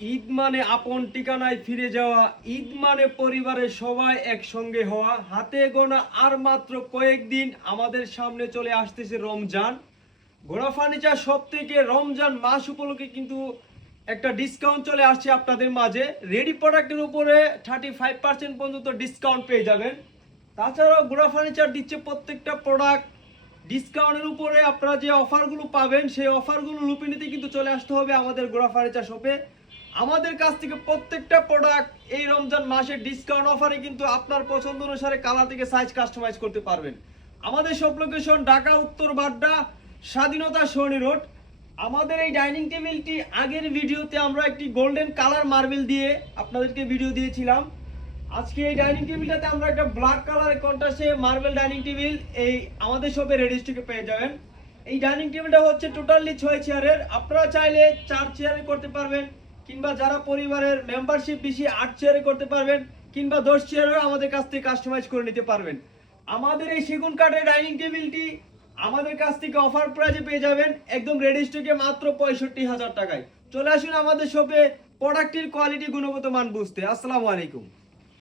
ঈদ মানে আপন ঠিকানায় ফিরে যাওয়া, ঈদ মানে পরিবারের সবাই একসঙ্গে হওয়া। হাতে গোনা আর মাত্র কয়েকদিন, আমাদের সামনে চলে আসতেছে রমজান। ঘোড়া ফার্নিচার সব থেকে রমজান মাস উপলক্ষে কিন্তু একটা ডিসকাউন্ট চলে আসছে আপনাদের মাঝে। রেডি প্রোডাক্টের উপরে 35% পর্যন্ত ডিসকাউন্ট পেয়ে যাবেন। তাছাড়াও ঘোড়া ফার্নিচার দিচ্ছে প্রত্যেকটা প্রোডাক্ট ডিসকাউন্টের উপরে। আপনারা যে অফারগুলো পাবেন সেই অফারগুলো লুপে নিতে কিন্তু চলে আসতে হবে আমাদের ঘোড়া ফার্নিচার শপে। আমাদের কাছ থেকে প্রত্যেকটা প্রোডাক্ট এই রমজান মাসের ডিসকাউন্ট অফারে কিন্তু আপনার পছন্দ অনুসারে কালার থেকে সাইজ কাস্টমাইজ করতে পারবেন। আমাদের শপ লোকেশন ঢাকা উত্তর বাড্ডা, স্বাধীনতা সরণি রোড। আমাদের এই ডাইনিং টেবিলটি আগের ভিডিওতে আমরা একটি গোল্ডেন কালার মার্বেল দিয়ে আপনাদেরকে ভিডিও দিয়েছিলাম। আজকে এই ডাইনিং টেবিলটাতে আমরা একটা ব্ল্যাক কালারের কন্ট্রাস্টে মার্বেল ডাইনিং টেবিল এই আমাদের শপে রেডি স্টকে পেয়ে যাবেন। এই ডাইনিং টেবিলটা হচ্ছে টোটালি 6 চেয়ারের। আপনারা চাইলে 4 চেয়ারে করতে পারবেন, কিংবা যারা পরিবারের মেম্বারশিপ বেশি 8 চেয়ারে করতে পারবেন, কিংবা 10 চেয়ারেও আমাদের কাছ থেকে কাস্টমাইজ করে নিতে পারবেন। আমাদের এই সেগুন কাঠের ডাইনিং টেবিলটি আমাদের কাছ থেকে অফার প্রাইজে পেয়ে যাবেন একদম রেডি স্টকে মাত্র 65,000 টাকায়। চলে আসুন আমাদের শপে প্রোডাক্টের কোয়ালিটি গুণগত মান বুঝতে। আসসালামু আলাইকুম।